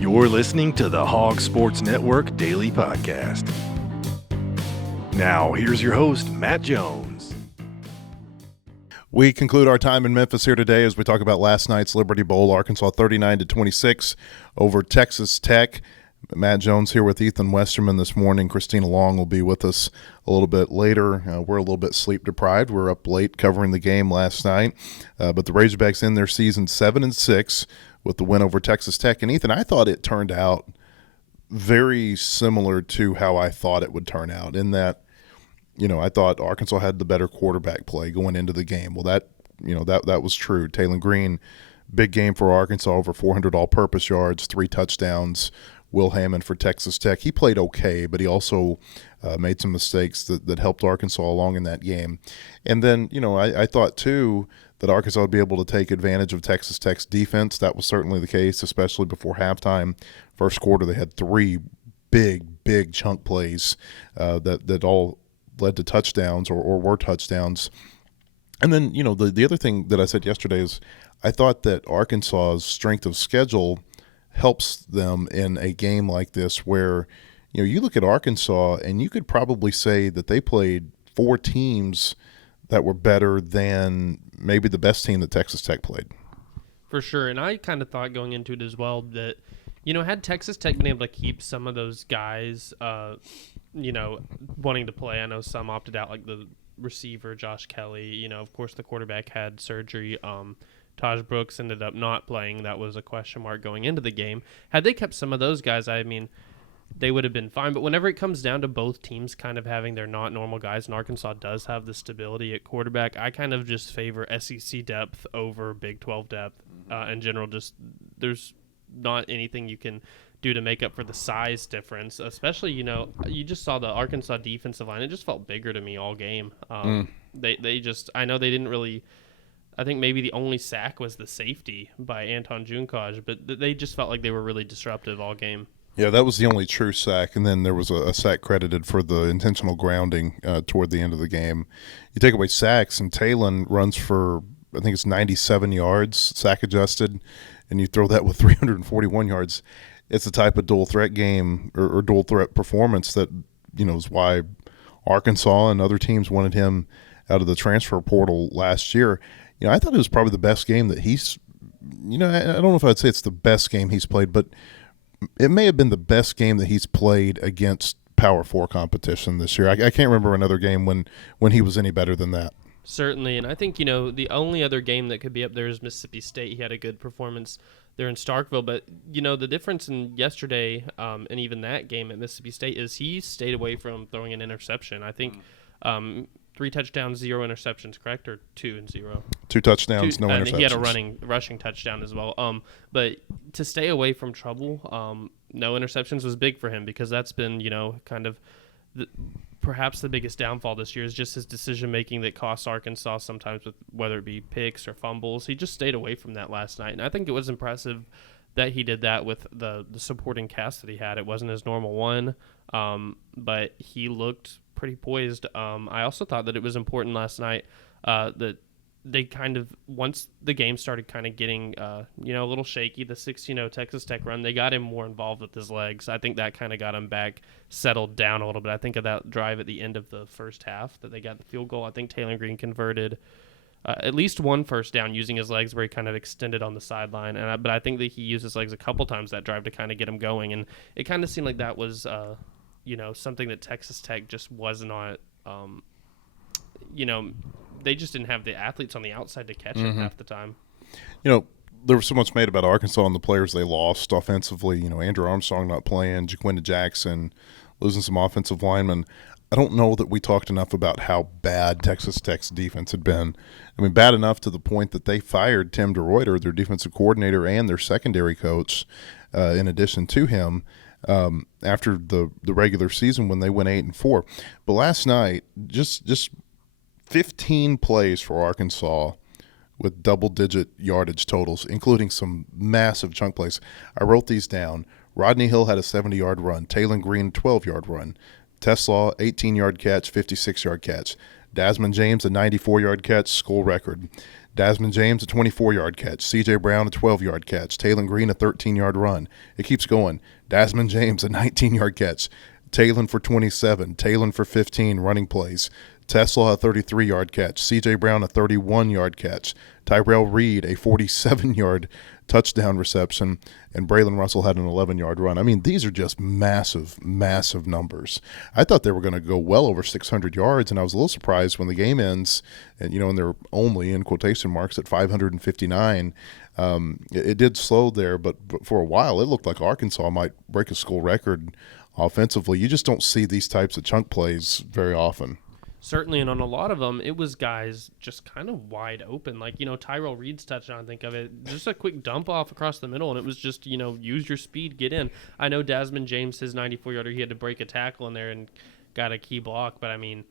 You're listening to the Hogs Sports Network Daily Podcast. Now, here's your host, Matt Jones. We conclude our time in Memphis here today as we talk about last night's Liberty Bowl. Arkansas 39-26 over Texas Tech. Matt Jones here with Ethan Westerman this morning. Christina Long will be with us a little bit later. We're a little bit sleep deprived. We're up late covering the game last night. But the Razorbacks end their season 7-6 with the win over Texas Tech. And Ethan, I thought it turned out very similar to how I thought it would turn out, in that, I thought Arkansas had the better quarterback play going into the game. Well, that was true. Taylor Green, big game for Arkansas, over 400 all-purpose yards, 3 touchdowns. Will Hammond for Texas Tech. He played okay, but he also made some mistakes that helped Arkansas along in that game. And then, I thought, too, that Arkansas would be able to take advantage of Texas Tech's defense. That was certainly the case, especially before halftime. First quarter, they had 3 big chunk plays that all led to touchdowns or were touchdowns. And then, the other thing that I said yesterday is I thought that Arkansas's strength of schedule helps them in a game like this where, you look at Arkansas and you could probably say that they played 4 teams that were better than maybe the best team that Texas Tech played. For sure, and I kind of thought going into it as well that, had Texas Tech been able to keep some of those guys, wanting to play, I know some opted out, like the receiver, Josh Kelly, of course the quarterback had surgery, Taj Brooks ended up not playing. That was a question mark going into the game. Had they kept some of those guys, they would have been fine. But whenever it comes down to both teams kind of having their not normal guys, and Arkansas does have the stability at quarterback, I kind of just favor SEC depth over Big 12 depth in general. Just there's not anything you can do to make up for the size difference, especially, you just saw the Arkansas defensive line. It just felt bigger to me all game. They just, I know they didn't really, I think maybe the only sack was the safety by Anton Junkaj, but they just felt like they were really disruptive all game. Yeah, that was the only true sack, and then there was a sack credited for the intentional grounding toward the end of the game. You take away sacks, and Talon runs for, I think it's 97 yards, sack adjusted, and you throw that with 341 yards. It's the type of dual threat game or dual threat performance that, is why Arkansas and other teams wanted him out of the transfer portal last year. I thought it was probably the best game that he's, I don't know if I'd say it's the best game he's played, but it may have been the best game that he's played against Power 4 competition this year. I can't remember another game when he was any better than that. Certainly, and I think, the only other game that could be up there is Mississippi State. He had a good performance there in Starkville, but, the difference in yesterday and even that game at Mississippi State is he stayed away from throwing an interception. I think 3 touchdowns, 0 interceptions, correct? Or 2 and 0? 2 touchdowns, no interceptions. He had a rushing touchdown as well. But to stay away from trouble, no interceptions was big for him, because that's been, kind of perhaps the biggest downfall this year is just his decision-making that costs Arkansas sometimes, with whether it be picks or fumbles. He just stayed away from that last night, and I think it was impressive that he did that with the supporting cast that he had. It wasn't his normal one, but he looked pretty poised. I also thought that it was important last night that they kind of, once the game started kind of getting, a little shaky, the 6-0 Texas Tech run, they got him more involved with his legs. I think that kind of got him back, settled down a little bit. I think of that drive at the end of the first half that they got the field goal. I think Taylor Green converted at least one first down using his legs, where he kind of extended on the sideline. But I think that he used his legs a couple times that drive to kind of get him going. And it kind of seemed like that was, something that Texas Tech just was not, they just didn't have the athletes on the outside to catch him half the time. There was so much made about Arkansas and the players they lost offensively. Andrew Armstrong not playing, Jaquinda Jackson losing some offensive linemen. I don't know that we talked enough about how bad Texas Tech's defense had been. Bad enough to the point that they fired Tim DeRuyter, their defensive coordinator, and their secondary coach, in addition to him, after the regular season when they went 8-4. But last night, just 15 plays for Arkansas with double-digit yardage totals, including some massive chunk plays. I wrote these down. Rodney Hill had a 70-yard run. Taylor Green, 12-yard run. Teslaw, 18-yard catch, 56-yard catch. Dasmond James, a 94-yard catch, school record. Desmond James, a 24-yard catch. C.J. Brown, a 12-yard catch. Taylon Green, a 13-yard run. It keeps going. Desmond James, a 19-yard catch. Taylon for 27. Taylon for 15 running plays. Tesla, a 33-yard catch. C.J. Brown, a 31-yard catch. Tyrell Reed, a 47-yard touchdown reception. And Braylon Russell had an 11-yard run. I mean, these are just massive, massive numbers. I thought they were going to go well over 600 yards, and I was a little surprised when the game ends, and and they're only, in quotation marks, at 559. It did slow there, but for a while it looked like Arkansas might break a school record offensively. You just don't see these types of chunk plays very often. Certainly, and on a lot of them, it was guys just kind of wide open. Like, Tyrell Reed's touchdown, think of it. Just a quick dump off across the middle, and it was just, use your speed, get in. I know Desmond James, his 94-yarder, he had to break a tackle in there and got a key block. But, I mean,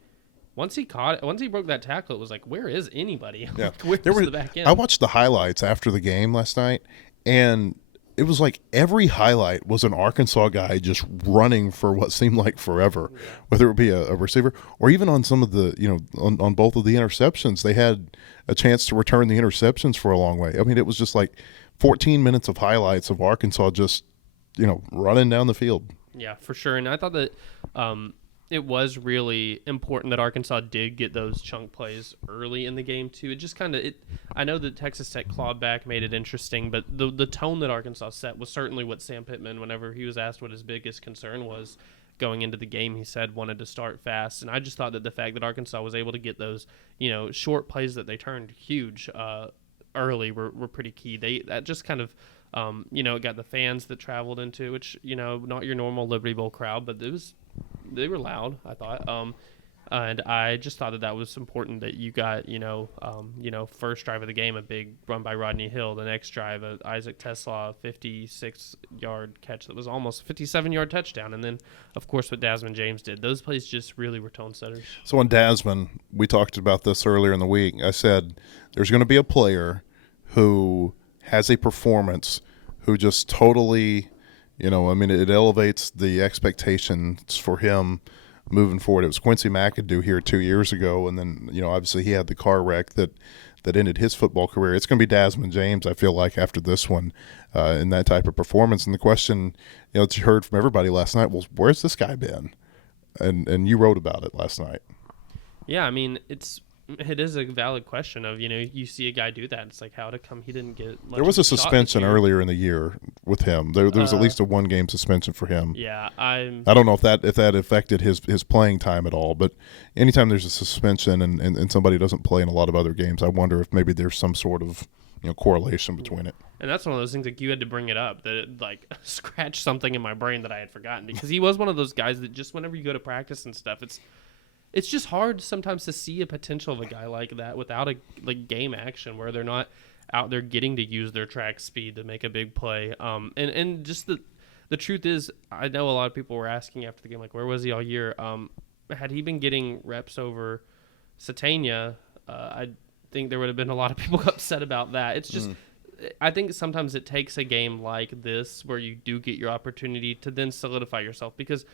once he broke that tackle, it was like, where is anybody? Yeah. Where's the back end? I watched the highlights after the game last night, and it was like every highlight was an Arkansas guy just running for what seemed like forever, whether it be a receiver or even on some of the, on both of the interceptions, they had a chance to return the interceptions for a long way. I mean, it was just like 14 minutes of highlights of Arkansas just, running down the field. Yeah, for sure. And I thought that it was really important that Arkansas did get those chunk plays early in the game too. It just I know that Texas Tech clawed back, made it interesting, but the tone that Arkansas set was certainly what Sam Pittman, whenever he was asked what his biggest concern was going into the game, he said wanted to start fast. And I just thought that the fact that Arkansas was able to get those, short plays that they turned huge early were pretty key. That just kind of it got the fans that traveled into, which, not your normal Liberty Bowl crowd, but they were loud, I thought. And I just thought that was important that you got, first drive of the game, a big run by Rodney Hill. The next drive, Isaac Tesla, 56-yard catch that was almost a 57-yard touchdown. And then, of course, what Desmond James did. Those plays just really were tone setters. So on Desmond, we talked about this earlier in the week. I said there's going to be a player who has a performance who just totally – it elevates the expectations for him moving forward. It was Quincy McAdoo here 2 years ago, and then, obviously he had the car wreck that ended his football career. It's going to be Desmond James, I feel like, after this one in that type of performance. And the question, that you heard from everybody last night was, where's this guy been? And you wrote about it last night. Yeah, I mean, it is a valid question of, you see a guy do that. It's like, how to come he didn't get much. There was a suspension earlier in the year with him. There was at least a one-game suspension for him. Yeah, I don't know if that affected his playing time at all, but anytime there's a suspension and somebody doesn't play in a lot of other games, I wonder if maybe there's some sort of correlation between it. And that's one of those things, like, you had to bring it up, that it, scratched something in my brain that I had forgotten, because he was one of those guys that just whenever you go to practice and stuff, it's just hard sometimes to see a potential of a guy like that without a game action, where they're not out there getting to use their track speed to make a big play. And just the truth is, I know a lot of people were asking after the game, like, where was he all year? Had he been getting reps over Satania, I think there would have been a lot of people upset about that. It's just, I think sometimes it takes a game like this where you do get your opportunity to then solidify yourself, because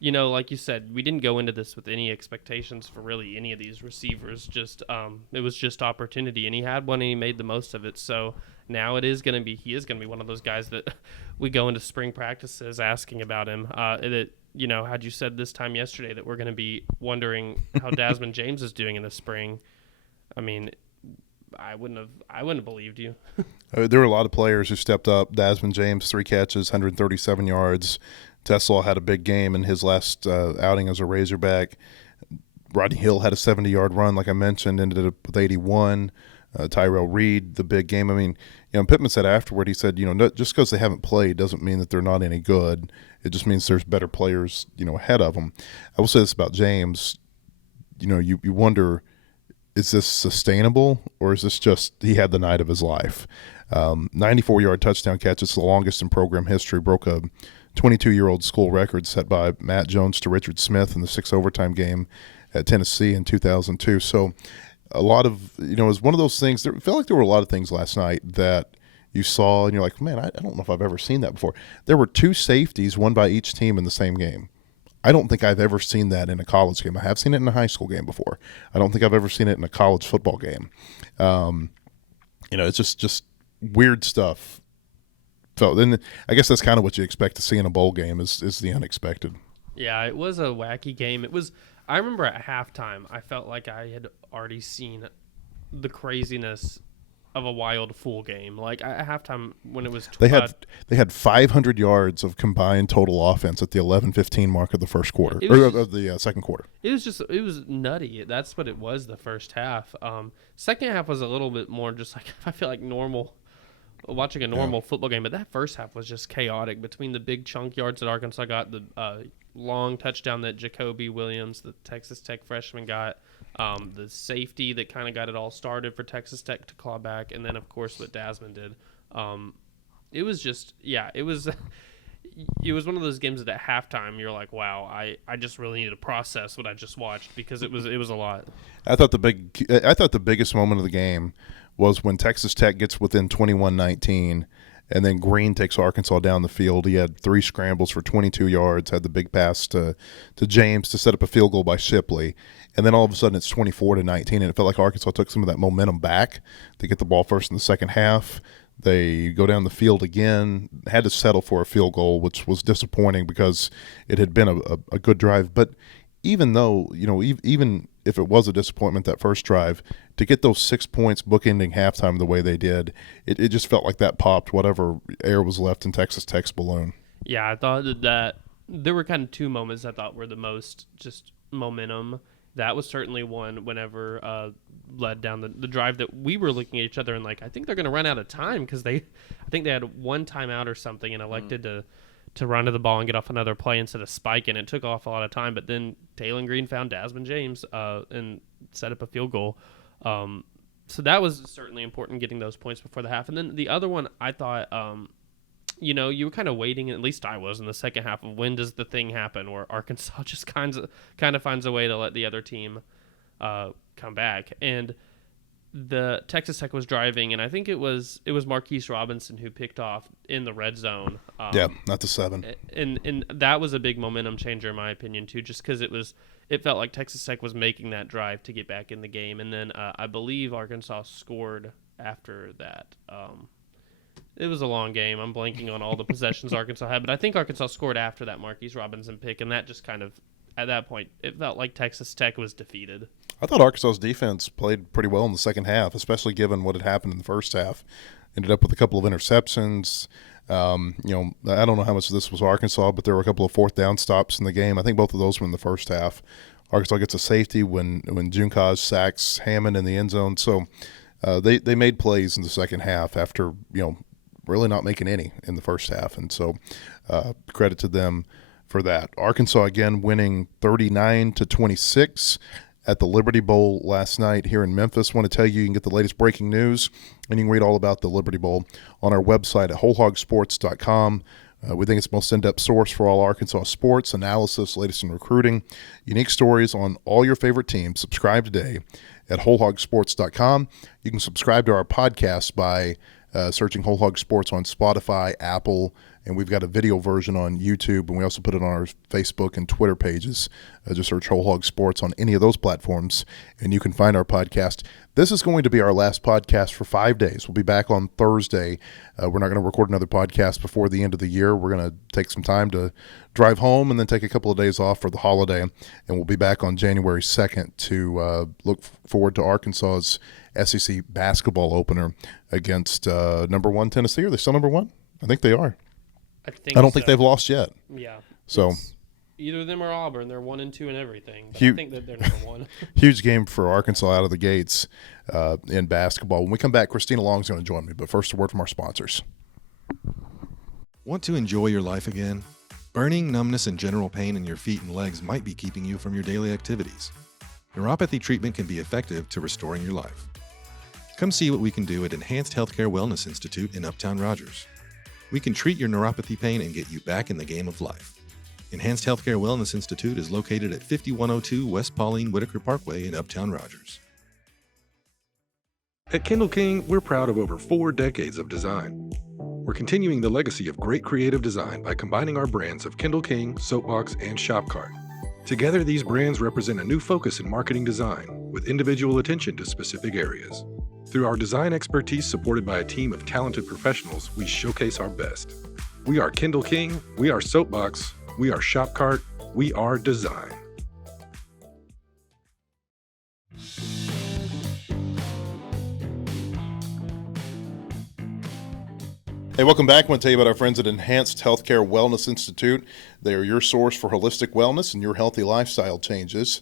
like you said, we didn't go into this with any expectations for really any of these receivers. Just it was just opportunity, and he had one and he made the most of it. So now he is going to be one of those guys that we go into spring practices asking about him. Had you said this time yesterday that we're going to be wondering how Desmond James is doing in the spring, I mean, I wouldn't have believed you. There were a lot of players who stepped up. Desmond James, 3 catches, 137 yards. Tesla had a big game in his last outing as a Razorback. Rodney Hill had a 70-yard run, like I mentioned, ended up with 81. Tyrell Reed, the big game. I mean, Pittman said afterward, he said, just because they haven't played doesn't mean that they're not any good. It just means there's better players, ahead of them. I will say this about James. You wonder, is this sustainable, or is this just he had the night of his life? 94-yard touchdown catch. It's the longest in program history. Broke a 22-year-old school record set by Matt Jones to Richard Smith in the 6 overtime game at Tennessee in 2002. So a lot of, it was one of those things. It felt like there were a lot of things last night that you saw, and you're like, man, I don't know if I've ever seen that before. There were 2 safeties, one by each team in the same game. I don't think I've ever seen that in a college game. I have seen it in a high school game before. I don't think I've ever seen it in a college football game. It's just weird stuff. So then I guess that's kind of what you expect to see in a bowl game is the unexpected. Yeah, it was a wacky game. I remember at halftime, I felt like I had already seen the craziness of a wild full game. Like at halftime when it was they had 500 yards of combined total offense at the 11:15 mark of the first quarter of the second quarter. It was nutty. That's what it was the first half. Second half was a little bit more just like I feel like normal, watching a normal football game. But that first half was just chaotic between the big chunk yards that Arkansas got, the long touchdown that Jacoby Williams, the Texas Tech freshman, got. The safety that kind of got it all started for Texas Tech to claw back, and then of course what Dasmond did. It was just it was one of those games that at halftime you're like, wow, I just really need to process what I just watched because it was a lot. I thought the biggest moment of the game was when Texas Tech gets within 21-19. And then Green takes Arkansas down the field. He had 3 scrambles for 22 yards, had the big pass to James to set up a field goal by Shipley. And then all of a sudden it's 24-19, and it felt like Arkansas took some of that momentum back to get the ball first in the second half. They go down the field again, had to settle for a field goal, which was disappointing because it had been a good drive. But even though, even if it was a disappointment that first drive, to get those 6 points bookending halftime the way they did, it just felt like that popped whatever air was left in Texas Tech's balloon. Yeah, I thought that there were kind of 2 moments I thought were the most just momentum. That was certainly one whenever led down the drive that we were looking at each other and like, I think they're going to run out of time because I think they had 1 timeout or something and elected to run to the ball and get off another play instead of spiking. It took off a lot of time, but then Taylon Green found Dasmond James and set up a field goal. So that was certainly important, getting those points before the half. And then the other one, I thought, you were kind of waiting, at least I was, in the second half of when does the thing happen where Arkansas just kind of finds a way to let the other team come back. And the Texas Tech was driving, and I think it was Marquise Robinson who picked off in the red zone. Not the 7. And that was a big momentum changer in my opinion too, just because it felt like Texas Tech was making that drive to get back in the game. And then I believe Arkansas scored after that. It was a long game. I'm blanking on all the possessions Arkansas had, but I think Arkansas scored after that Marquise Robinson pick, and that just kind of, at that point, it felt like Texas Tech was defeated. I thought Arkansas's defense played pretty well in the second half, especially given what had happened in the first half. Ended up with a couple of interceptions. I don't know how much of this was Arkansas, but there were a couple of 4th down stops in the game. I think both of those were in the first half. Arkansas gets a safety when Junkaj sacks Hammond in the end zone. So they made plays in the second half after, really not making any in the first half. And so credit to them for that. Arkansas, again, winning 39-26 at the Liberty Bowl last night here in Memphis. Want to tell you can get the latest breaking news, and you can read all about the Liberty Bowl on our website at wholehogsports.com. We think it's the most in-depth source for all Arkansas sports, analysis, latest in recruiting, unique stories on all your favorite teams. Subscribe today at wholehogsports.com. You can subscribe to our podcast by searching Whole Hog Sports on Spotify, Apple, and we've got a video version on YouTube, and we also put it on our Facebook and Twitter pages. Just search Whole Hog Sports on any of those platforms, and you can find our podcast. This is going to be our last podcast for 5 days. We'll be back on Thursday. We're not going to record another podcast before the end of the year. We're going to take some time to drive home and then take a couple of days off for the holiday, and we'll be back on January 2nd to look forward to Arkansas's SEC basketball opener against number 1 Tennessee. Are they still number 1? I think they are. I don't think they've lost yet. Yeah. So either them or Auburn. They're 1 and 2 and everything. But I think that they're number 1. Huge game for Arkansas out of the gates in basketball. When we come back, Christina Long is going to join me. But first, a word from our sponsors. Want to enjoy your life again? Burning, numbness, and general pain in your feet and legs might be keeping you from your daily activities. Neuropathy treatment can be effective to restoring your life. Come see what we can do at Enhanced Healthcare Wellness Institute in Uptown Rogers. We can treat your neuropathy pain and get you back in the game of life. Enhanced Healthcare Wellness Institute is located at 5102 West Pauline Whitaker Parkway in Uptown Rogers. At Kindle King, we're proud of over 4 decades of design. We're continuing the legacy of great creative design by combining our brands of Kindle King, Soapbox, and Shopcart. Together, these brands represent a new focus in marketing design with individual attention to specific areas. Through our design expertise supported by a team of talented professionals, we showcase our best. We are Kindle King, we are Soapbox, we are Shopcart, we are Design. Hey, welcome back. I want to tell you about our friends at Enhanced Healthcare Wellness Institute. They are your source for holistic wellness and your healthy lifestyle changes.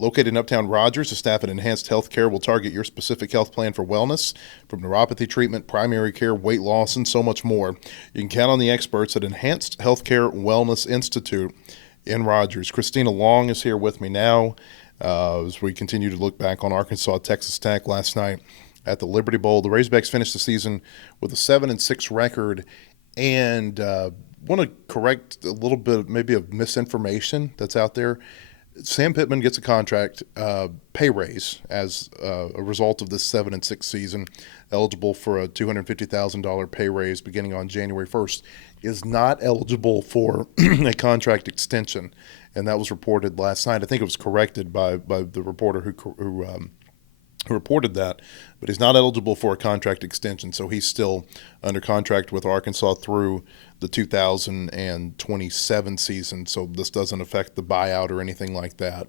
Located in Uptown Rogers, the staff at Enhanced Healthcare will target your specific health plan for wellness, from neuropathy treatment, primary care, weight loss, and so much more. You can count on the experts at Enhanced Healthcare Wellness Institute in Rogers. Christina Long is here with me now as we continue to look back on Arkansas, Texas Tech last night at the Liberty Bowl. The Razorbacks finished the season with a 7-6 record, and want to correct a little bit maybe of misinformation that's out there. Sam Pittman gets a contract pay raise as a result of this 7-6 season, eligible for a $250,000 pay raise beginning on January 1st, is not eligible for a contract extension, and that was reported last night. I think it was corrected by the reporter who reported that, but he's not eligible for a contract extension, so he's still under contract with Arkansas through the 2027 season, so this doesn't affect the buyout or anything like that.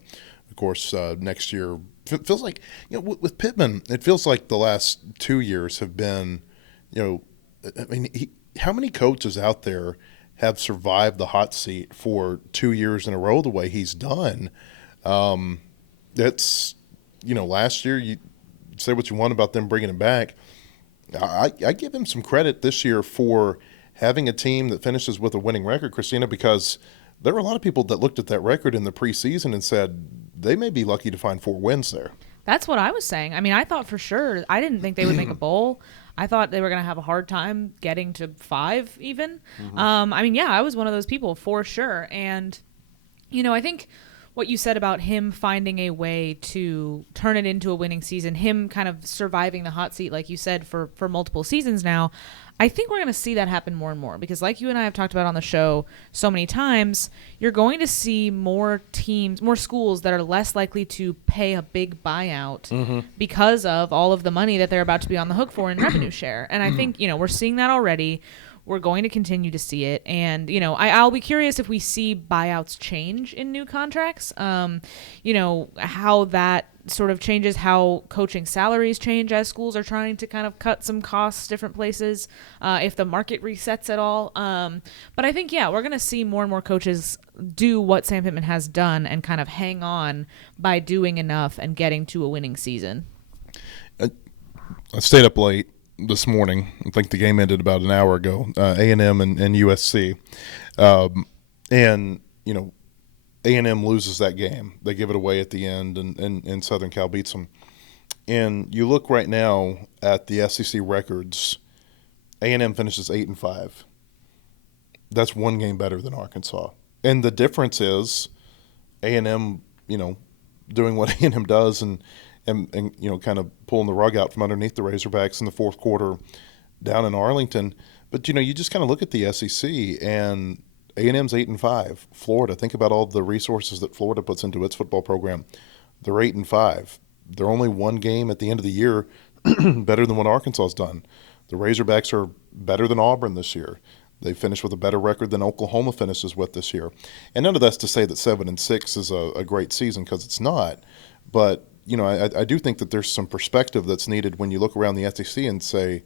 Of course, next year, it feels like, with Pittman, it feels like the last 2 years have been, how many coaches out there have survived the hot seat for 2 years in a row the way he's done? That's, last year, you say what you want about them bringing him back. I give him some credit this year for having a team that finishes with a winning record, Christina, because there were a lot of people that looked at that record in the preseason and said they may be lucky to find 4 wins there. That's what I was saying. I mean, I thought for sure. I didn't think they would make a bowl. I thought they were going to have a hard time getting to 5 even. Mm-hmm. I was one of those people for sure. And, I think what you said about him finding a way to turn it into a winning season, him kind of surviving the hot seat, like you said, for multiple seasons now, I think we're going to see that happen more and more because like you and I have talked about on the show so many times, you're going to see more teams, more schools that are less likely to pay a big buyout because of all of the money that they're about to be on the hook for in revenue share. And I think, we're seeing that already. We're going to continue to see it. And, I'll be curious if we see buyouts change in new contracts, how that sort of changes how coaching salaries change as schools are trying to kind of cut some costs different places, if the market resets at all. But I think, we're going to see more and more coaches do what Sam Pittman has done and kind of hang on by doing enough and getting to a winning season. I stayed up late this morning. I think the game ended about an hour ago, A&M and USC. A&M loses that game. They give it away at the end, and Southern Cal beats them. And you look right now at the SEC records, A&M finishes 8-5. That's one game better than Arkansas. And the difference is A&M, doing what A&M does and kind of pulling the rug out from underneath the Razorbacks in the fourth quarter down in Arlington. But, you just kind of look at the SEC, and A&M's 8-5. Florida, think about all the resources that Florida puts into its football program. They're 8-5. They're only one game at the end of the year better than what Arkansas's done. The Razorbacks are better than Auburn this year. They finished with a better record than Oklahoma finishes with this year. And none of that's to say that 7-6 is a great season, because it's not. But I do think that there's some perspective that's needed when you look around the SEC and say,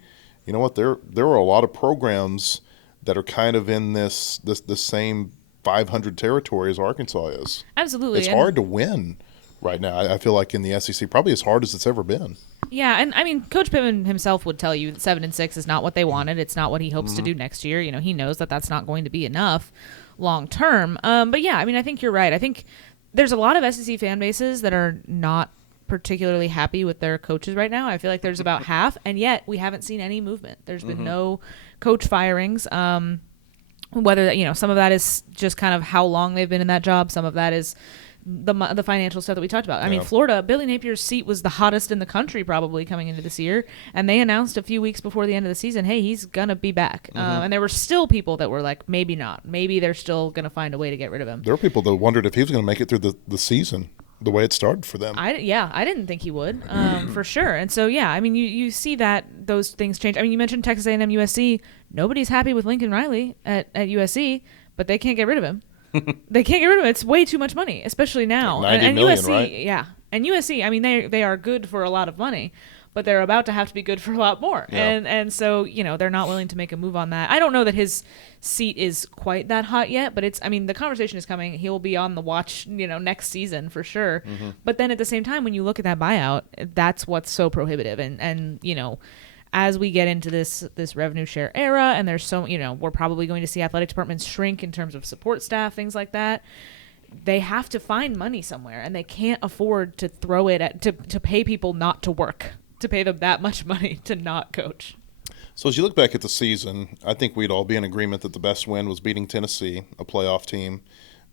you know what, there are a lot of programs that are kind of in this same 500 territory as Arkansas is. Absolutely. It's hard to win right now. I feel like in the SEC, probably as hard as it's ever been. Yeah, and Coach Pittman himself would tell you that 7-6 is not what they wanted. It's not what he hopes to do next year. He knows that that's not going to be enough long term. But yeah, I think you're right. I think there's a lot of SEC fan bases that are not particularly happy with their coaches right now. I feel like there's about half, and yet we haven't seen any movement. There's been no coach firings. Whether some of that is just kind of how long they've been in that job. Some of that is the financial stuff that we talked about. I mean, Florida, Billy Napier's seat was the hottest in the country probably coming into this year, and they announced a few weeks before the end of the season, hey, he's gonna be back. And there were still people that were like, maybe not. Maybe they're still gonna find a way to get rid of him. There were people that wondered if he was gonna make it through the season. the way it started for them. I didn't think he would, for sure. And so, yeah, I mean, you see that those things change. I mean, you mentioned Texas A&M USC. Nobody's happy with Lincoln Riley at USC, but they can't get rid of him. They can't get rid of him. It's way too much money, especially now. Like $90 and million, USC, right? yeah. And USC, I mean, they are good for a lot of money, but they're about to have to be good for a lot more. Yeah. And so, they're not willing to make a move on that. I don't know that his seat is quite that hot yet, but the conversation is coming. He'll be on the watch, next season for sure. But then at the same time, when you look at that buyout, that's what's so prohibitive. And as we get into this revenue share era, and there's so, we're probably going to see athletic departments shrink in terms of support staff, things like that. They have to find money somewhere, and they can't afford to throw it at to pay people not to work, to pay them that much money to not coach. So as you look back at the season, I think we'd all be in agreement that the best win was beating Tennessee, a playoff team,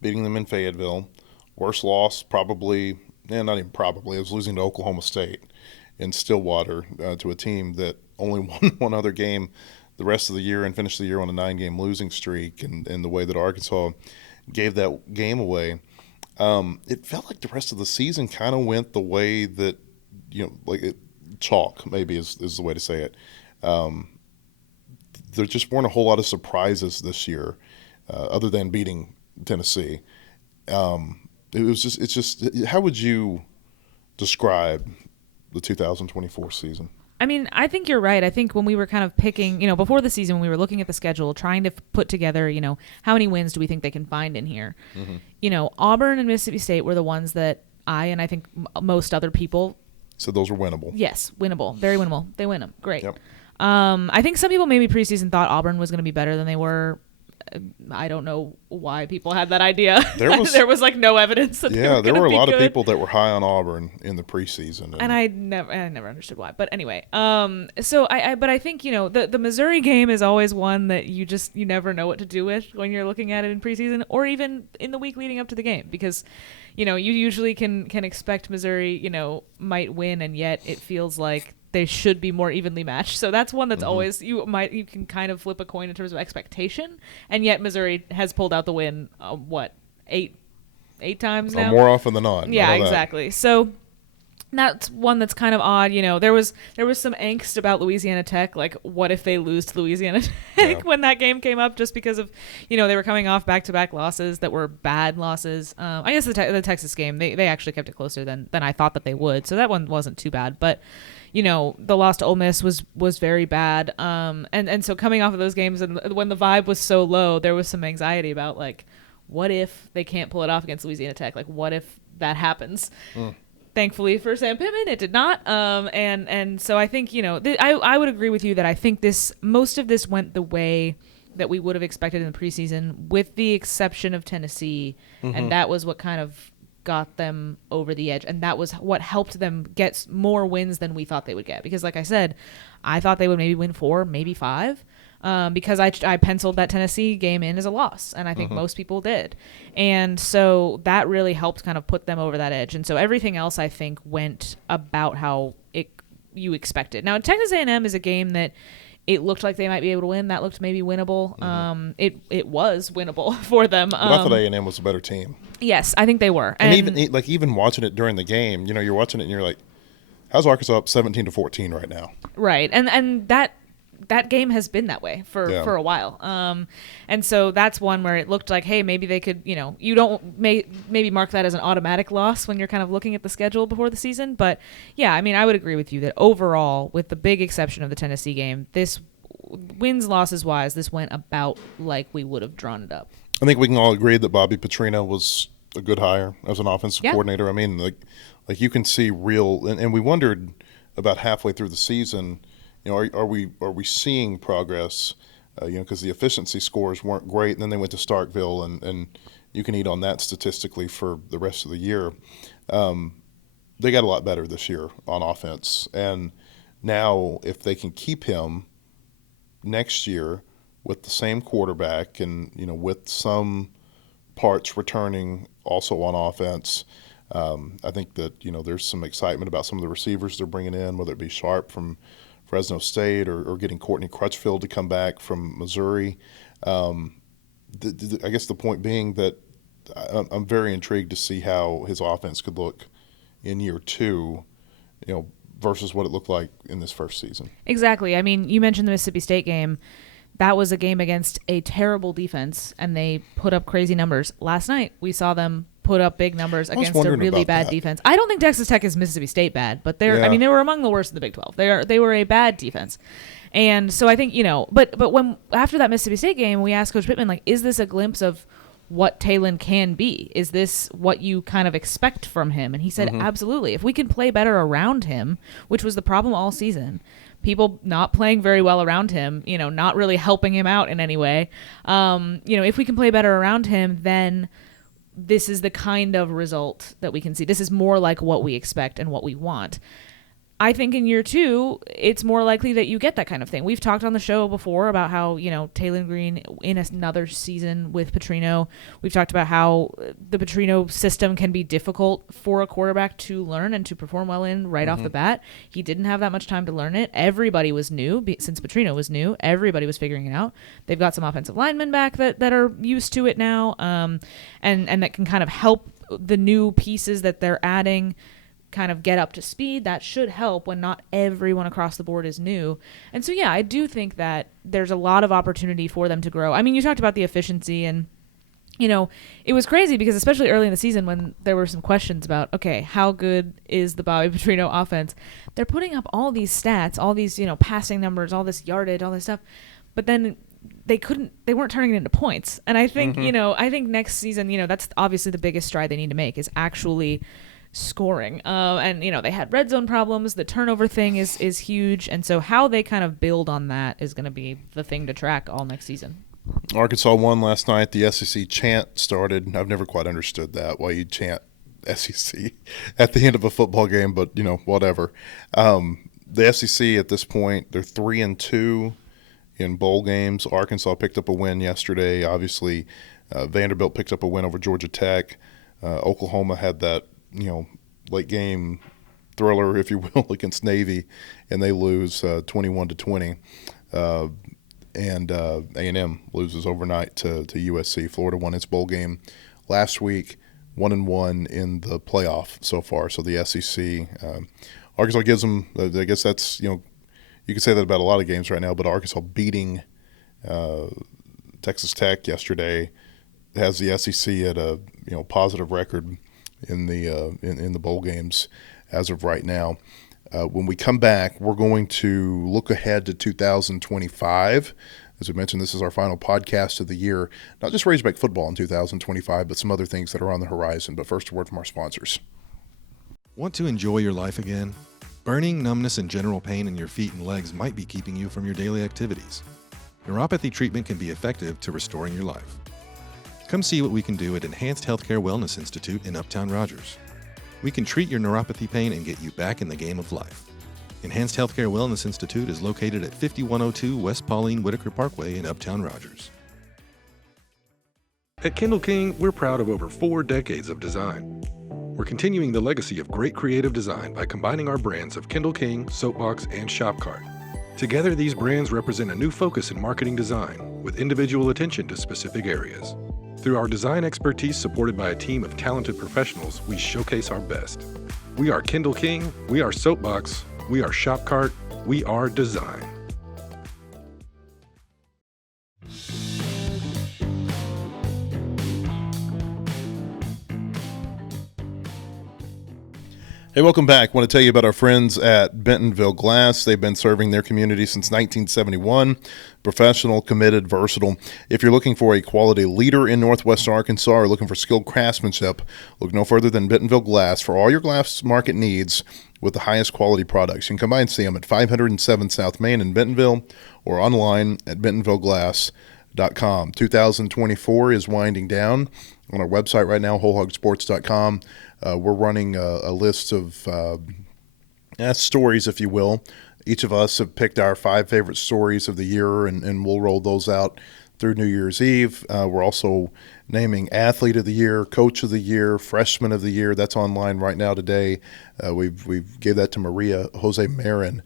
beating them in Fayetteville. Worst loss, probably, not even probably, it was losing to Oklahoma State in Stillwater to a team that only won one other game the rest of the year and finished the year on a 9-game losing streak, and the way that Arkansas gave that game away. It felt like the rest of the season kind of went the way that, chalk maybe is the way to say it. There just weren't a whole lot of surprises this year, other than beating Tennessee. It's just how would you describe the 2024 season? I mean, I think you're right. I think when we were kind of picking, before the season, when we were looking at the schedule, trying to put together, how many wins do we think they can find in here? Auburn and Mississippi State were the ones that and I think most other people. So those were winnable. Yes, winnable. Very winnable. They win them. Great. Yep. I think some people maybe preseason thought Auburn was going to be better than they were. I don't know why people had that idea. There was like no evidence that there were a lot good. of people that were high on Auburn in the preseason, and I never understood why. But anyway, so I think the Missouri game is always one that you never know what to do with when you're looking at it in preseason or even in the week leading up to the game, because you usually can expect Missouri might win, and yet it feels like they should be more evenly matched. So that's one that's always you can kind of flip a coin in terms of expectation, and yet Missouri has pulled out the win eight times now, more often than not. Yeah, exactly. So that's one that's kind of odd. There was some angst about Louisiana Tech, like what if they lose to Louisiana Tech when that game came up, just because of they were coming off back-to-back losses that were bad losses. I guess the Texas game they actually kept it closer than I thought that they would, so that one wasn't too bad, but the loss to Ole Miss was very bad. And so coming off of those games, and when the vibe was so low, there was some anxiety about, like, what if they can't pull it off against Louisiana Tech? Like, what if that happens? Thankfully for Sam Pittman, it did not. And so I think, I would agree with you that I think most of this went the way that we would have expected in the preseason, with the exception of Tennessee. And that was what kind of got them over the edge, and that was what helped them get more wins than we thought they would get, because like I said, I thought they would maybe win 4, maybe 5, because I penciled that Tennessee game in as a loss, and I think most people did, and so that really helped kind of put them over that edge. And so everything else I think went about how you expected. Now Texas A&M is a game that it looked like they might be able to win. That looked maybe winnable. It was winnable for them. But I thought A&M was a better team. Yes, I think they were. And even watching it during the game, you're watching it and you're like, how's Arkansas up 17-14 right now? Right, and that game has been that way for a while. And so that's one where it looked like, hey, maybe they could, you don't maybe mark that as an automatic loss when you're kind of looking at the schedule before the season. But yeah, I mean, I would agree with you that overall, with the big exception of the Tennessee game, this wins losses wise, this went about like we would have drawn it up. I think we can all agree that Bobby Petrino was a good hire as an offensive coordinator. I mean, like you can see real, and we wondered about halfway through the season, are we seeing progress? Because the efficiency scores weren't great, and then they went to Starkville, and you can eat on that statistically for the rest of the year. They got a lot better this year on offense, and now if they can keep him next year with the same quarterback and with some parts returning also on offense, I think that there's some excitement about some of the receivers they're bringing in, whether it be Sharp from Fresno State or getting Courtney Crutchfield to come back from Missouri. I guess the point being that I'm very intrigued to see how his offense could look in year 2, versus what it looked like in this first season. Exactly. I mean, you mentioned the Mississippi State game. That was a game against a terrible defense, and they put up crazy numbers. Last night, we saw them put up big numbers against a really bad defense. I don't think Texas Tech is Mississippi State bad, but they were among the worst in the Big 12. They were a bad defense. And so I think, but when after that Mississippi State game, we asked Coach Pittman, is this a glimpse of what Talon can be? Is this what you kind of expect from him? And he said, absolutely. If we can play better around him, which was the problem all season, people not playing very well around him, not really helping him out in any way. If we can play better around him, then this is the kind of result that we can see. This is more like what we expect and what we want. I think in year 2, it's more likely that you get that kind of thing. We've talked on the show before about how, Talon Green in another season with Petrino, we've talked about how the Petrino system can be difficult for a quarterback to learn and to perform well in right off the bat. He didn't have that much time to learn it. Everybody was new. Since Petrino was new, everybody was figuring it out. They've got some offensive linemen back that are used to it now, and that can kind of help the new pieces that they're adding kind of get up to speed. That should help when not everyone across the board is new. And so, I do think that there's a lot of opportunity for them to grow. I mean, you talked about the efficiency, and, it was crazy because especially early in the season when there were some questions about, okay, how good is the Bobby Petrino offense? They're putting up all these stats, all these, passing numbers, all this yardage, all this stuff, but then they weren't turning it into points. And I think, I think next season, that's obviously the biggest stride they need to make is actually scoring. And they had red zone problems. The turnover thing is huge. And so how they kind of build on that is going to be the thing to track all next season. Arkansas won last night. The SEC chant started. I've never quite understood that, why you chant SEC at the end of a football game, but whatever. The SEC at this point, they're 3-2 in bowl games. Arkansas picked up a win yesterday. Obviously, Vanderbilt picked up a win over Georgia Tech. Oklahoma had that late game thriller, if you will, against Navy, and they lose 21-20. And A&M loses overnight to USC. Florida won its bowl game last week, 1-1 in the playoff so far. So the SEC, Arkansas gives them. I guess that's you can say that about a lot of games right now. But Arkansas beating Texas Tech yesterday has the SEC at a positive record in the bowl games as of right now. When we come back, we're going to look ahead to 2025. As we mentioned, this is our final podcast of the year. Not just Razorback football in 2025, but some other things that are on the horizon. But first, a word from our sponsors. Want to enjoy your life again? Burning, numbness, and general pain in your feet and legs might be keeping you from your daily activities. Neuropathy treatment can be effective to restoring your life. Come see what we can do at Enhanced Healthcare Wellness Institute in Uptown Rogers. We can treat your neuropathy pain and get you back in the game of life. Enhanced Healthcare Wellness Institute is located at 5102 West Pauline Whitaker Parkway in Uptown Rogers. At Kindle King, we're proud of over 4 decades of design. We're continuing the legacy of great creative design by combining our brands of Kindle King, Soapbox, and Shopcart. Together, these brands represent a new focus in marketing design, with individual attention to specific areas. Through our design expertise supported by a team of talented professionals, we showcase our best. We are Kindle King, we are Soapbox, we are Shopcart, we are design. Hey, welcome back. I want to tell you about our friends at Bentonville Glass. They've been serving their community since 1971. Professional, committed, versatile. If you're looking for a quality leader in Northwest Arkansas or looking for skilled craftsmanship, look no further than Bentonville Glass for all your glass market needs with the highest quality products. You can come by and see them at 507 South Main in Bentonville or online at bentonvilleglass.com. 2024 is winding down. On our website right now, wholehogsports.com. We're running a list of stories, if you will. Each of us have picked our 5 favorite stories of the year, and we'll roll those out through New Year's Eve. We're also naming Athlete of the Year, Coach of the Year, Freshman of the Year. That's online right now today. We've gave that to Maria Jose Marin,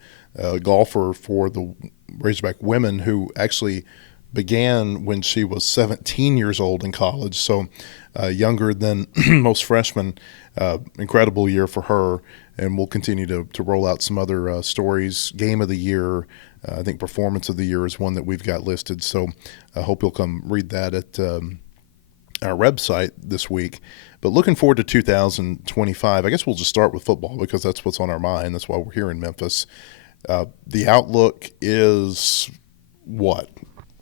golfer for the Razorback women, who actually began when she was 17 years old in college, so younger than most freshmen. Incredible year for her, and we'll continue to roll out some other stories. Game of the year, I think Performance of the Year is one that we've got listed, so I hope you'll come read that at our website this week. But looking forward to 2025, I guess we'll just start with football because that's what's on our mind. That's why we're here in Memphis. The outlook is what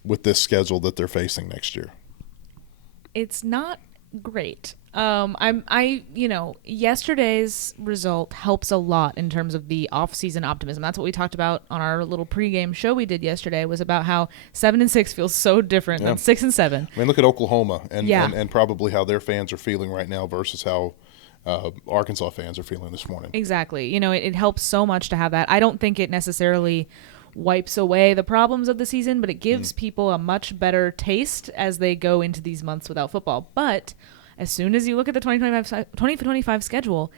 with this schedule that they're facing next year? It's not great. Yesterday's result helps a lot in terms of the off-season optimism. That's what we talked about on our little pregame show we did yesterday, was about how 7-6 feels so different than 6-7. I mean, look at Oklahoma and probably how their fans are feeling right now versus how Arkansas fans are feeling this morning. Exactly. It helps so much to have that. I don't think it necessarily wipes away the problems of the season, but it gives people a much better taste as they go into these months without football. But as soon as you look at the 2025 schedule,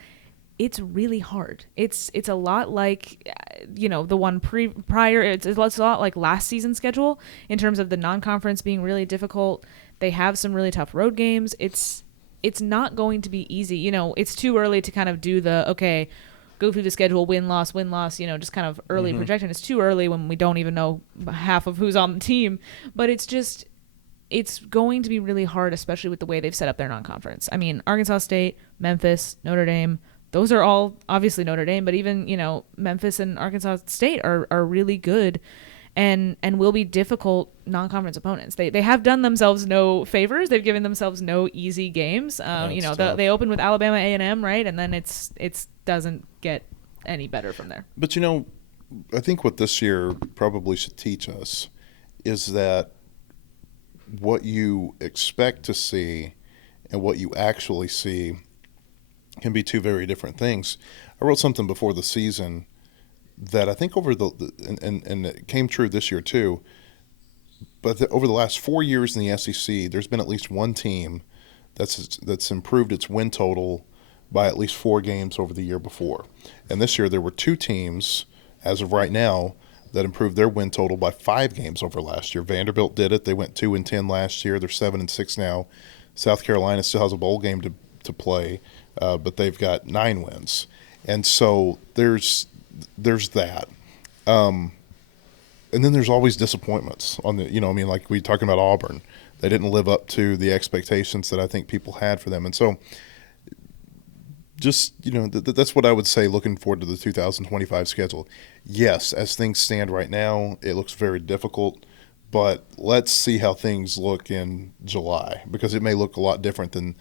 it's really hard. It's a lot like, the one prior. It's a lot like last season's schedule in terms of the non-conference being really difficult. They have some really tough road games. It's not going to be easy. It's too early to kind of do go through the schedule, win, loss, just kind of early projection. It's too early when we don't even know half of who's on the team. But it's going to be really hard, especially with the way they've set up their non-conference. I mean, Arkansas State, Memphis, Notre Dame, those are all obviously Notre Dame, but even, Memphis and Arkansas State are really good and will be difficult non-conference opponents. They have done themselves no favors. They've given themselves no easy games. They opened with Alabama A&M, right? And then it doesn't get any better from there. But, I think what this year probably should teach us is that what you expect to see and what you actually see can be two very different things. I wrote something before the season that I think over and it came true this year too, but over the last 4 years in the SEC, there's been at least one team that's improved its win total by at least 4 games over the year before. And this year there were 2 teams, as of right now, that improved their win total by 5 games over last year. Vanderbilt did it. They went 2-10 last year. They're 7-6 now. South Carolina still has a bowl game to play, but they've got 9 wins. And so there's that. And then there's always disappointments on the, like we were talking about Auburn. They didn't live up to the expectations that I think people had for them. And so just, that's what I would say looking forward to the 2025 schedule. Yes, as things stand right now, it looks very difficult, but let's see how things look in July, because it may look a lot different than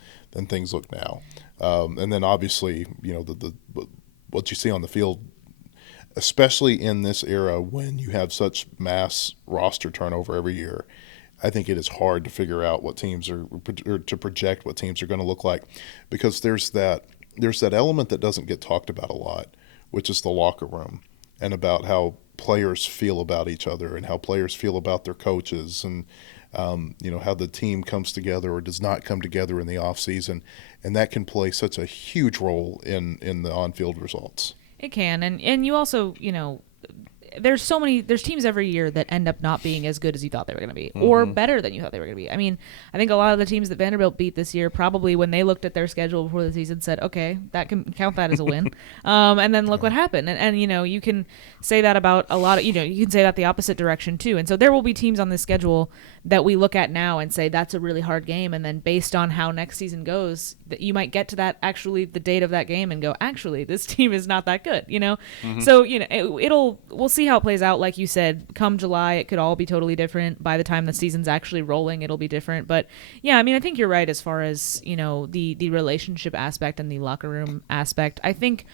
things look now. And then obviously, what you see on the field, especially in this era when you have such mass roster turnover every year, I think it is hard to figure out what teams are, or to project what teams are going to look like, because there's that element that doesn't get talked about a lot, which is the locker room, and about how players feel about each other and how players feel about their coaches, and how the team comes together or does not come together in the off season, and that can play such a huge role in the on-field results. It can, and you also, there's teams every year that end up not being as good as you thought they were going to be, or better than you thought they were going to be. I mean, I think a lot of the teams that Vanderbilt beat this year, probably when they looked at their schedule before the season, said, okay, that can count that as a win. And then look what happened. And you can say that about a lot of, you can say that the opposite direction too. And so there will be teams on this schedule that we look at now and say that's a really hard game. And then based on how next season goes, that you might get to that, actually the date of that game, and go, actually, this team is not that good, So, we'll see how it plays out. Like you said, come July, it could all be totally different. By the time the season's actually rolling, it'll be different. But yeah, I mean, I think you're right as far as, the relationship aspect and the locker room aspect. I think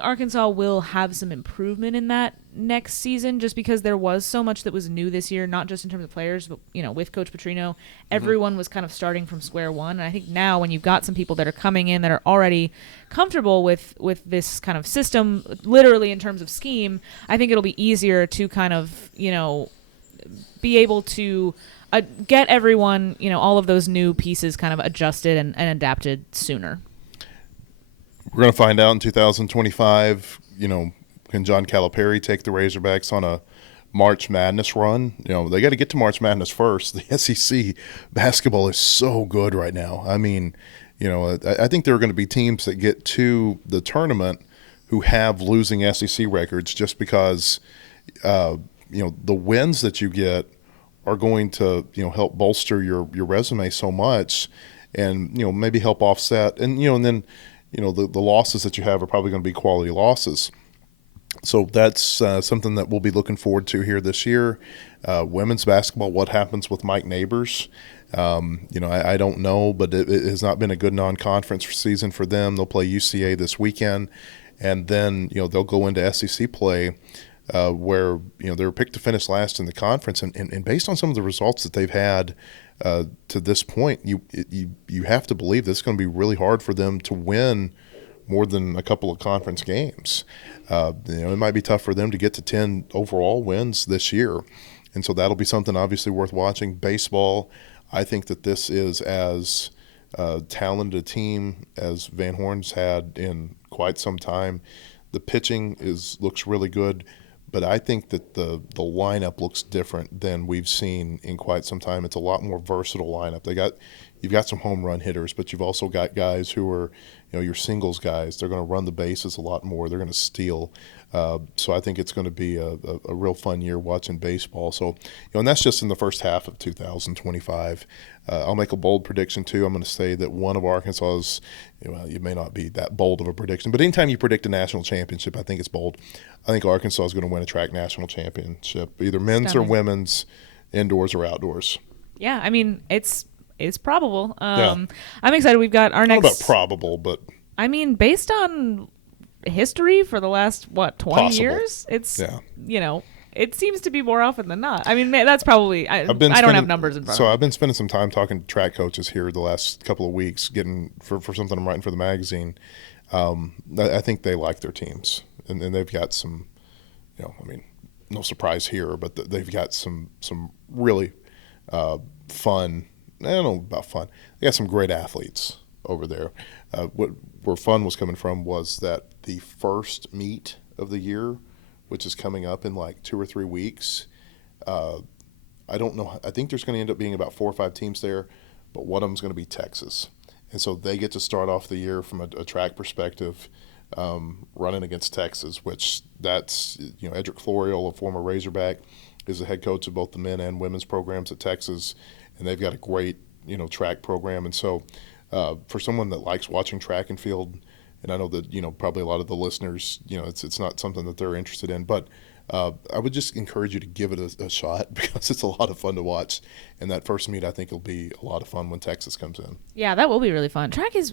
Arkansas will have some improvement in that next season, just because there was so much that was new this year, not just in terms of players, but, with Coach Petrino, everyone was kind of starting from square one. And I think now when you've got some people that are coming in that are already comfortable with this kind of system, literally in terms of scheme, I think it'll be easier to kind of, be able to get everyone, all of those new pieces kind of adjusted and adapted sooner. We're going to find out in 2025, can John Calipari take the Razorbacks on a March Madness run. They got to get to March Madness first. The SEC basketball is so good right now. I mean, I think there are going to be teams that get to the tournament who have losing SEC records just because, the wins that you get are going to, help bolster your resume so much and, maybe help offset. And, and then, the losses that you have are probably going to be quality losses. So that's something that we'll be looking forward to here this year. Women's basketball, what happens with Mike Neighbors? I don't know, but it has not been a good non-conference season for them. They'll play UCA this weekend, and then they'll go into SEC play where they were picked to finish last in the conference. And based on some of the results that they've had to this point, you have to believe that it's going to be really hard for them to win more than a couple of conference games. It might be tough for them to get to 10 overall wins this year. And so that'll be something obviously worth watching. Baseball, I think that this is as talented a team as Van Horn's had in quite some time. The pitching looks really good, but I think that the lineup looks different than we've seen in quite some time. It's a lot more versatile lineup. You've got some home run hitters, but you've also got guys who are your singles guys. They're going to run the bases a lot more. They're going to steal. So I think it's going to be a real fun year watching baseball. So, and that's just in the first half of 2025. I'll make a bold prediction too. I'm going to say that one of Arkansas's, it may not be that bold of a prediction, but anytime you predict a national championship, I think it's bold. I think Arkansas is going to win a track national championship, either men's or women's, indoors or outdoors. Yeah, I mean, it's probable. Yeah. I'm excited. We've got our next. Not about probable, but I mean, based on history for the last 20 years, it's it seems to be more often than not. I mean, that's probably I don't have numbers in front. So I've been spending some time talking to track coaches here the last couple of weeks, getting for something I'm writing for the magazine. I think they like their teams, and they've got some, no surprise here, but they've got some really fun. I don't know about fun. They got some great athletes over there. Where fun was coming from was that the first meet of the year, which is coming up in like 2 or 3 weeks, I don't know. I think there's going to end up being about 4 or 5 teams there, but one of them is going to be Texas. And so they get to start off the year from a track perspective running against Texas, which that's, Edric Floreal, a former Razorback, is the head coach of both the men and women's programs at Texas, and they've got a great, track program. And so for someone that likes watching track and field, and I know that, probably a lot of the listeners, it's not something that they're interested in, but I would just encourage you to give it a shot because it's a lot of fun to watch. And that first meet, I think, will be a lot of fun when Texas comes in. Yeah, that will be really fun.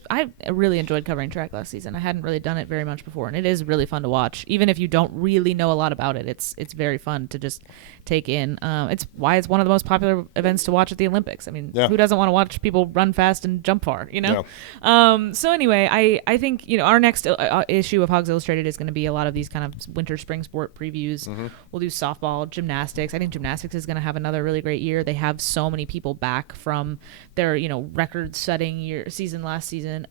I really enjoyed covering track last season. I hadn't really done it very much before, and it is really fun to watch. Even if you don't really know a lot about it, it's very fun to just take in. It's why it's one of the most popular events to watch at the Olympics. I mean, Who doesn't want to watch people run fast and jump far, Yeah. So anyway, I think, our next issue of Hogs Illustrated is going to be a lot of these kind of winter, spring sport previews. Mm-hmm. We'll do softball, gymnastics. I think gymnastics is going to have another really great year. They have so many people back from their, record-setting season last season.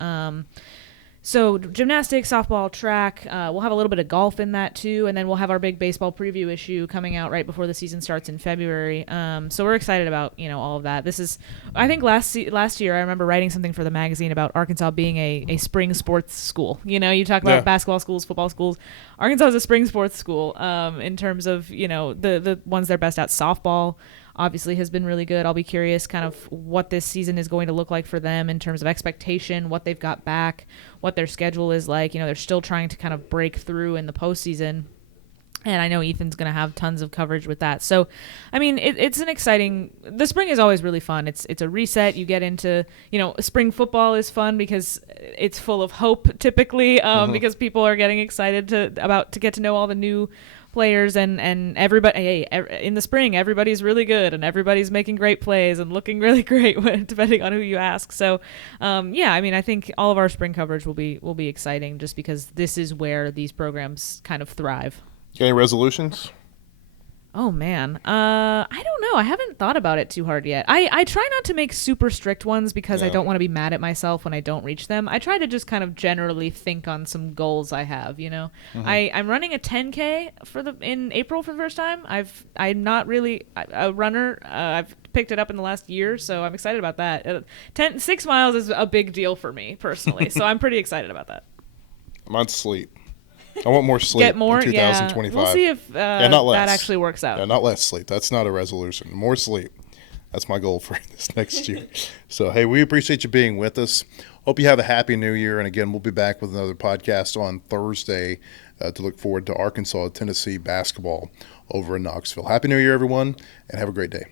So gymnastics, softball, track. We'll have a little bit of golf in that too, and then we'll have our big baseball preview issue coming out right before the season starts in February. So we're excited about all of that. This is, I think last year I remember writing something for the magazine about Arkansas being a spring sports school. You talk about basketball schools, football schools. Arkansas is a spring sports school in terms of the ones they're best at. Softball obviously has been really good. I'll be curious kind of what this season is going to look like for them in terms of expectation, what they've got back, what their schedule is like. They're still trying to kind of break through in the postseason. And I know Ethan's going to have tons of coverage with that. So, I mean, it's an exciting – the spring is always really fun. It's a reset. You get into – spring football is fun because it's full of hope typically because people are getting excited to get to know all the new players and everybody. In the spring, everybody's really good and everybody's making great plays and looking really great depending on who you ask. So, I mean, I think all of our spring coverage will be exciting just because this is where these programs kind of thrive. Any resolutions? Oh man, I don't know. I haven't thought about it too hard yet. I try not to make super strict ones because I don't want to be mad at myself when I don't reach them. I try to just kind of generally think on some goals I have. I'm running a 10K in April for the first time. I'm not really a runner. I've picked it up in the last year, so I'm excited about that. 6 miles is a big deal for me personally, so I'm pretty excited about that. I'm on sleep. I want more sleep. Get more, in 2025. We'll see if not less. that actually works out. Yeah, not less sleep. That's not a resolution. More sleep. That's my goal for this next year. So, hey, we appreciate you being with us. Hope you have a happy new year. And again, we'll be back with another podcast on Thursday to look forward to Arkansas, Tennessee basketball over in Knoxville. Happy New Year, everyone, and have a great day.